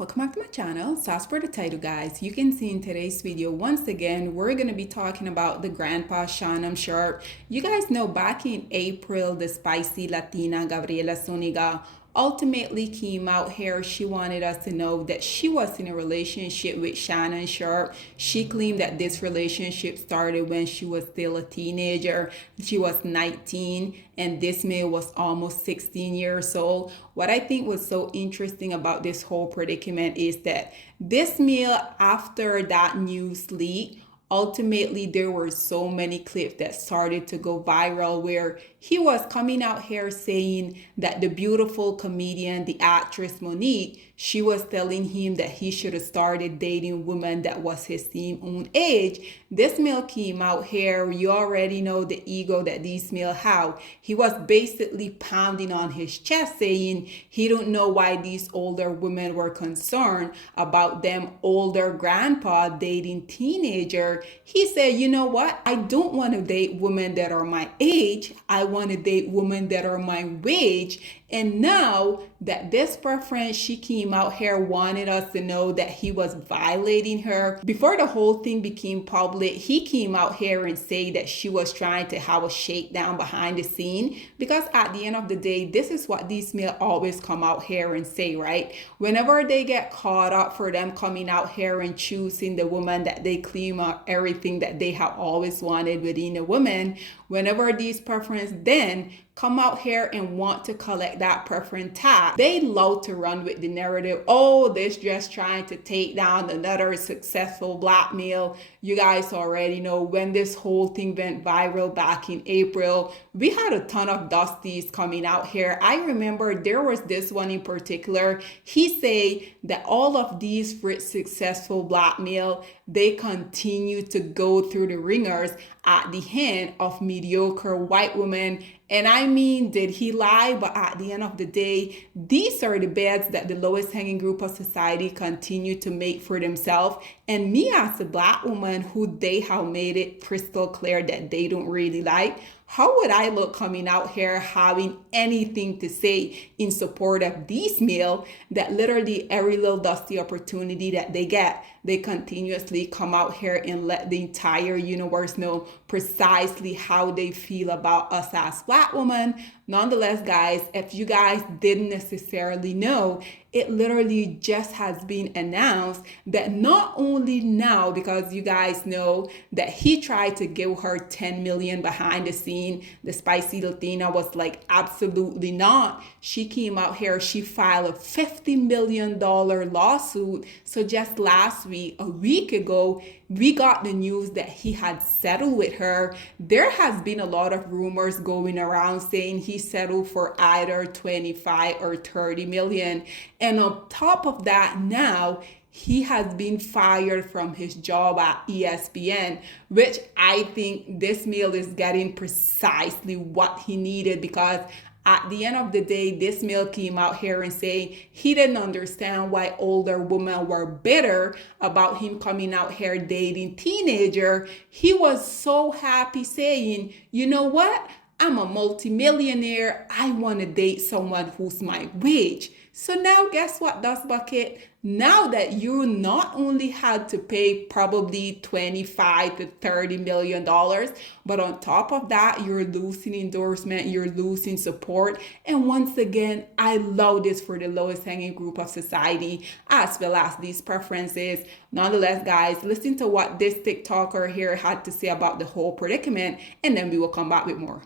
welcome back to my channel. So as per the title, guys, you can see in today's video, once again, we're going to be talking about the grandpa Shannon Sharpe. You guys know back in April, the spicy Latina Gabriela Zuniga ultimately came out here. She wanted us to know that she was in a relationship with Shannon Sharpe. She claimed that this relationship started when she was still a teenager. She was 19 and this male was almost 16 years old. What I think was so interesting about this whole predicament is that this male, after that news leak, ultimately there were so many clips that started to go viral where he was coming out here saying that the beautiful comedian, the actress Monique, she was telling him that he should have started dating women that was his same own age. This male came out here. You already know the ego that these male have. He was basically pounding on his chest saying he don't know why these older women were concerned about them older grandpa dating teenager. He said, you know what? I don't want to date women that are my age. I want to date women that are my wage. And now that this preference, she came out here, wanted us to know that he was violating her. Before the whole thing became public, he came out here and said that she was trying to have a shakedown behind the scene. Because at the end of the day, this is what these men always come out here and say, right? Whenever they get caught up for them coming out here and choosing the woman that they claim are everything that they have always wanted within a woman, whenever these preferences then come out here and want to collect that preference tag, they love to run with the narrative, oh, this just trying to take down another successful black male. You guys already know when this whole thing went viral back in April, we had a ton of dusties coming out here. I remember there was this one in particular. He say that all of these rich, successful black male, they continue to go through the ringers at the hand of mediocre white women. And I mean, did he lie? But at the end of the day, these are the beds that the lowest hanging group of society continue to make for themselves. And me as a black woman who they have made it crystal clear that they don't really like, how would I look coming out here having anything to say in support of these male that literally every little dusty opportunity that they get, they continuously come out here and let the entire universe know precisely how they feel about us as black women. Nonetheless, guys, if you guys didn't necessarily know, it literally just has been announced that not only now, because you guys know that he tried to give her 10 million behind the scene, the spicy Latina was like, absolutely not. She came out here, she filed a $50 million lawsuit. So just last week, a week ago, we got the news that he had settled with her. There has been a lot of rumors going around saying he settled for either 25 or 30 million. And on top of that, now he has been fired from his job at ESPN, which I think this male is getting precisely what he needed, because at the end of the day, this male came out here and saying he didn't understand why older women were bitter about him coming out here dating teenager. He was so happy saying, you know what? I'm a multimillionaire. I want to date someone who's my wage. So now guess what, Dust Bucket? Now that you not only had to pay probably 25 to 30 million dollars, but on top of that, you're losing endorsement, you're losing support. And once again, I love this for the lowest hanging group of society, as well as these preferences. Nonetheless, guys, listen to what this TikToker here had to say about the whole predicament, and then we will come back with more.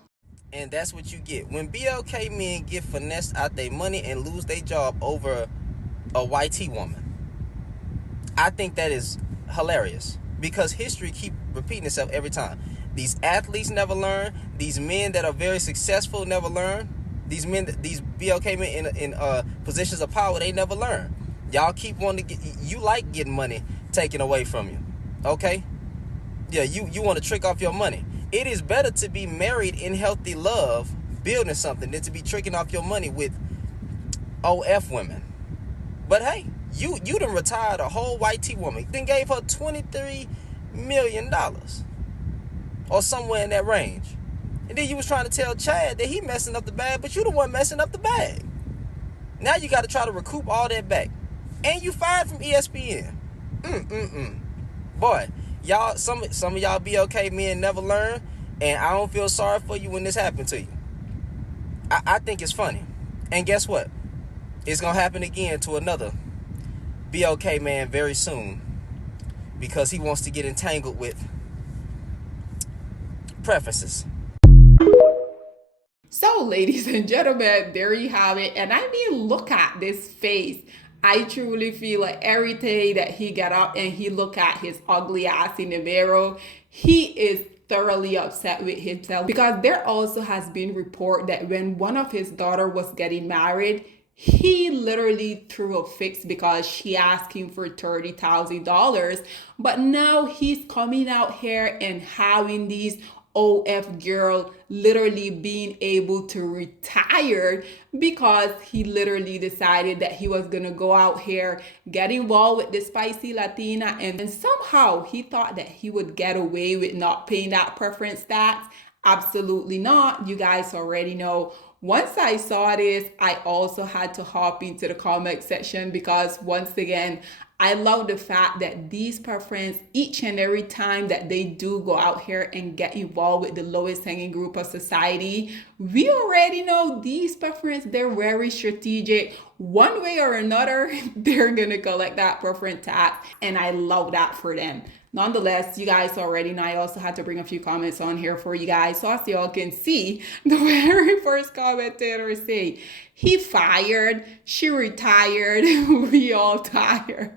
And that's what you get. When BLK men get finessed out their money and lose their job over a YT woman, I think that is hilarious, because history keep repeating itself every time. These athletes never learn. These men that are very successful never learn. These BLK men in positions of power, they never learn. Y'all keep wanting to get, you like getting money taken away from you, okay? Yeah, you want to trick off your money. It is better to be married in healthy love, building something, than to be tricking off your money with OF women. But hey, you done retired a whole YT woman, then gave her $23 million or somewhere in that range. And then you was trying to tell Chad that he messing up the bag, but you the one messing up the bag. Now you got to try to recoup all that back. And you fired from ESPN. Mm-mm-mm. Boy, y'all, some of y'all BLK men never learn, and I don't feel sorry for you when this happened to you. I think it's funny. And guess what? It's going to happen again to another BLK man very soon, because he wants to get entangled with preferences. So, ladies and gentlemen, there you have it. And I mean, look at this face. I truly feel like every day that he got up and he looked at his ugly ass in the mirror, he is thoroughly upset with himself, because there also has been report that when one of his daughter was getting married, he literally threw a fit because she asked him for $30,000. But now he's coming out here and having these OF girl literally being able to retire because he literally decided that he was gonna go out here, get involved with the spicy Latina, and somehow he thought that he would get away with not paying that preference tax. Absolutely not. You guys already know. Once I saw this, I also had to hop into the comment section, because once again, I love the fact that these preference, each and every time that they do go out here and get involved with the lowest hanging group of society, we already know these preference, they're very strategic. One way or another, they're gonna collect that preference tax, and I love that for them. Nonetheless, you guys already know I also had to bring a few comments on here for you guys. So as y'all can see, the very first commentator say, he fired, she retired, we all tired.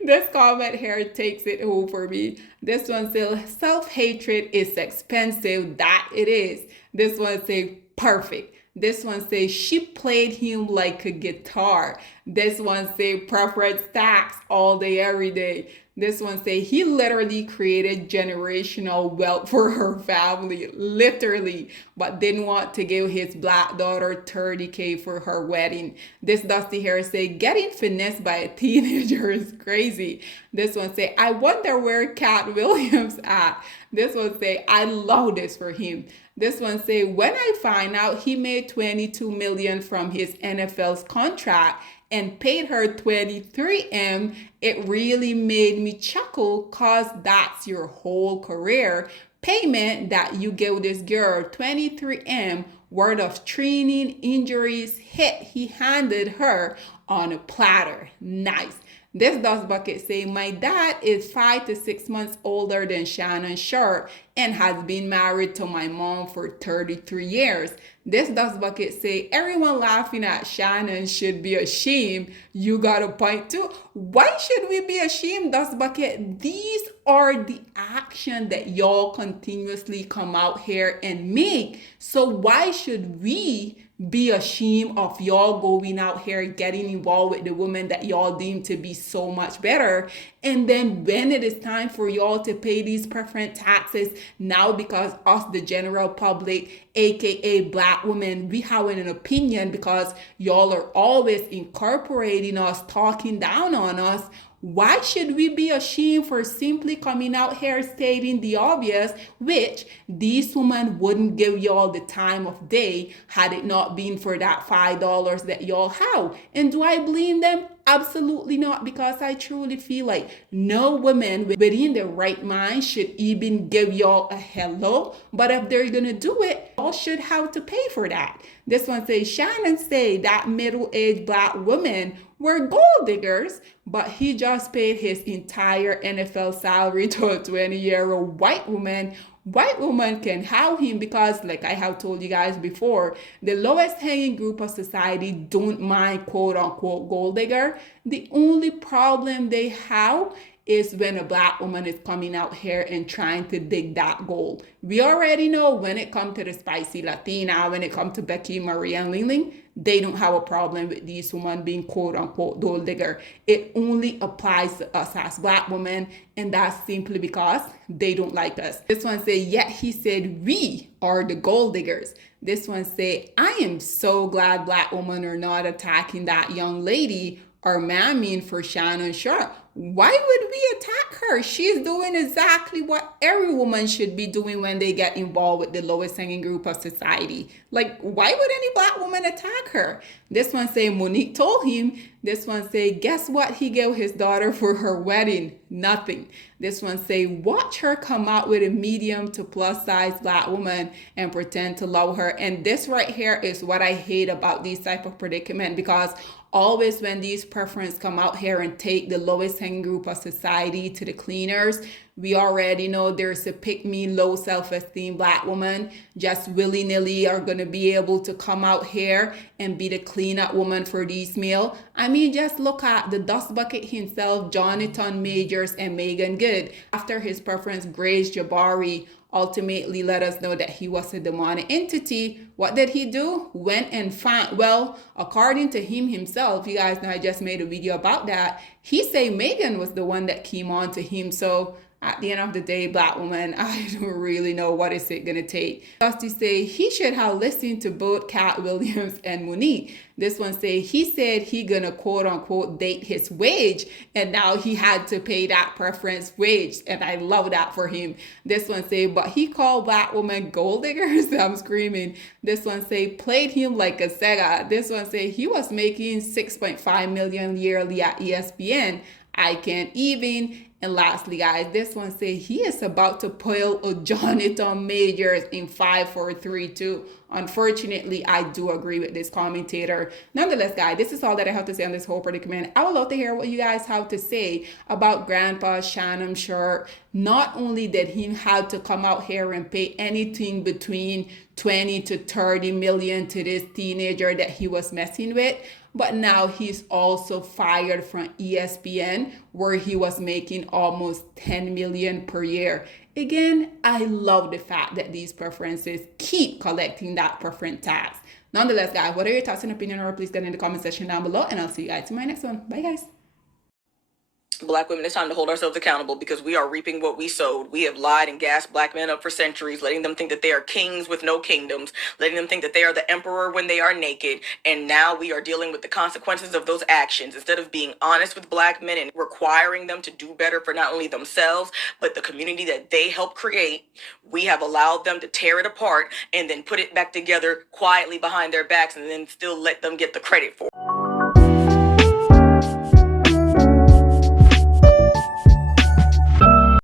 This comment here takes it home for me. This one says, self-hatred is expensive. That it is. This one says, perfect. This one says, she played him like a guitar. This one says, preference tax all day, every day. This one say he literally created generational wealth for her family, literally, but didn't want to give his black daughter $30K for her wedding. This Dusty Hair say getting finessed by a teenager is crazy. This one say, I wonder where Cat Williams at. This one say, I love this for him. This one say, when I find out he made $22 million from his NFL's contract and paid her $23M, it really made me chuckle, cause that's your whole career payment that you give this girl. $23M worth of training, injuries, hit he handed her on a platter. Nice. This Dust Bucket say, my dad is 5 to 6 months older than Shannon Sharpe and has been married to my mom for 33 years. This Dust Bucket say, everyone laughing at Shannon should be ashamed. You got a point too. Why should we be ashamed, Dust Bucket? These are the action that y'all continuously come out here and make. So why should we be ashamed of y'all going out here getting involved with the women that y'all deem to be so much better? And then when it is time for y'all to pay these preference taxes, now because us, the general public, aka black women, we have an opinion because y'all are always incorporating us, talking down on us. Why should we be ashamed for simply coming out here stating the obvious, which these women wouldn't give y'all the time of day had it not been for that $5 that y'all have? And do I blame them? Absolutely not, because I truly feel like no woman within their right mind should even give y'all a hello. But if they're gonna do it, y'all should have to pay for that. This one says, Shannon say that middle-aged black women were gold diggers, but he just paid his entire NFL salary to a 20-year-old white woman. White woman can have him because, like I have told you guys before, the lowest hanging group of society don't mind quote unquote gold digger. The only problem they have is when a black woman is coming out here and trying to dig that gold. We already know when it comes to the spicy Latina, when it comes to Becky, Marie, and Ling Ling, they don't have a problem with these women being quote unquote gold digger. It only applies to us as black women, and that's simply because they don't like us. This one say, yet he said we are the gold diggers. This one say, I am so glad black women are not attacking that young lady or mamming for Shannon Sharpe. Why would we attack her? She's doing exactly what every woman should be doing when they get involved with the lowest hanging group of society. Like, why would any black woman attack her? This one say Monique told him. This one say, guess what he gave his daughter for her wedding? Nothing. This one say, watch her come out with a medium to plus size black woman and pretend to love her. And this right here is what I hate about these type of predicament, because always when these preference come out here and take the lowest hanging group of society to the cleaners, we already know there's a pick me, low self-esteem black woman just willy-nilly are gonna be able to come out here and be the cleanup woman for these male. I mean, just look at the dust bucket himself, Jonathan Majors and Megan Good. After his preference, Grace Jabari ultimately let us know that he was a demonic entity. What did he do? Went and found, well, according to him himself, you guys know I just made a video about that. He say Megan was the one that came on to him. So at the end of the day, black woman, I don't really know what is it gonna take. Just to say he should have listened to both Cat Williams and Monique. This one say he said he gonna quote unquote date his wage, and now he had to pay that preference wage, and I love that for him. This one say, but he called black woman gold diggers. I'm screaming. This one say played him like a Sega. This one say he was making 6.5 million yearly at ESPN. I can't even. And lastly, guys, this one say he is about to pull a Jonathan Majors in 5, 4, 3, 2. Unfortunately, I do agree with this commentator. Nonetheless, guys, this is all that I have to say on this whole predicament. I would love to hear what you guys have to say about Grandpa Shannon Sharpe. Not only did he have to come out here and pay anything between 20 to 30 million to this teenager that he was messing with, but now he's also fired from ESPN, where he was making almost 10 million per year. Again, I love the fact that these preferences keep collecting that preference tax. Nonetheless, guys, what are your thoughts and opinion, or please get in the comment section down below, and I'll see you guys in my next one. Bye, guys. Black women, it's time to hold ourselves accountable, because we are reaping what we sowed. We have lied and gassed black men up for centuries, letting them think that they are kings with no kingdoms, letting them think that they are the emperor when they are naked, and now we are dealing with the consequences of those actions. Instead of being honest with black men and requiring them to do better for not only themselves, but the community that they helped create, we have allowed them to tear it apart and then put it back together quietly behind their backs, and then still let them get the credit for it.